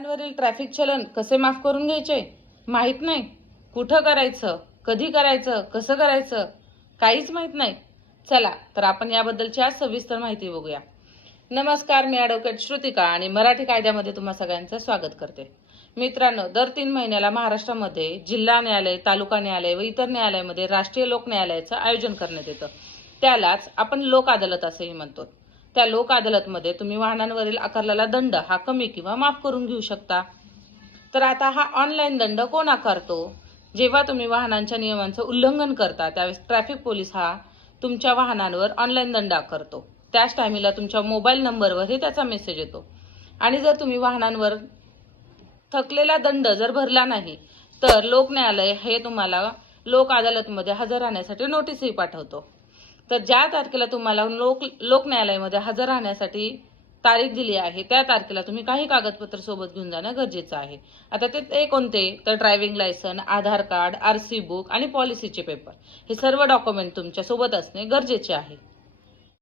वाहनांवरील traffic चलन कसे माफ करून घ्यायचे माहित नाही. कुठं करायचं, कधी करायचं, कसं करायचं काहीच माहित नाही. चला तर आपण याबद्दलची आज सविस्तर माहिती बघूया. नमस्कार, मी ॲडव्होकेट श्रुतिका आणि मराठी कायद्यामध्ये तुम्हा सगळ्यांचं स्वागत करते. मित्रांनो, दर 3 महिन्याला महाराष्ट्रामध्ये जिल्हा न्यायालय, तालुका न्यायालय व इतर न्यायालयामध्ये राष्ट्रीय लोक न्यायालयाचं आयोजन करण्यात येतं. त्यालाच आपण लोक अदालत असेही म्हणतो. त्या लोक अदालतमध्ये तुम्ही वाहनांवरील आकारलेला दंड हा कमी किंवा माफ करून घेऊ शकता. तर आता हा ऑनलाईन दंड कोण आकारतो? जेव्हा तुम्ही वाहनांच्या नियमांचं उल्लंघन करता त्यावेळेस ट्रॅफिक पोलीस हा तुमच्या वाहनांवर ऑनलाईन दंड आकारतो. त्याच टायमिंगला तुमच्या मोबाईल नंबरवरही त्याचा मेसेज येतो. आणि जर तुम्ही वाहनांवर थकलेला दंड जर भरला नाही तर लोक न्यायालय हे तुम्हाला लोक अदालतमध्ये हजर राहण्यासाठी नोटीसही पाठवतो. तर ज्या तारखेला तुम्हाला लोक न्यायालयामध्ये हजर राहण्यासाठी तारीख दिली आहे त्या तारखेला तुम्ही काही कागदपत्र सोबत घेऊन जाणं गरजेचं आहे. आता ते कोणते? तर ड्रायव्हिंग लायसन, आधार कार्ड, RC बुक आणि पॉलिसीचे पेपर हे सर्व डॉक्युमेंट तुमच्या सोबत असणे गरजेचे आहे.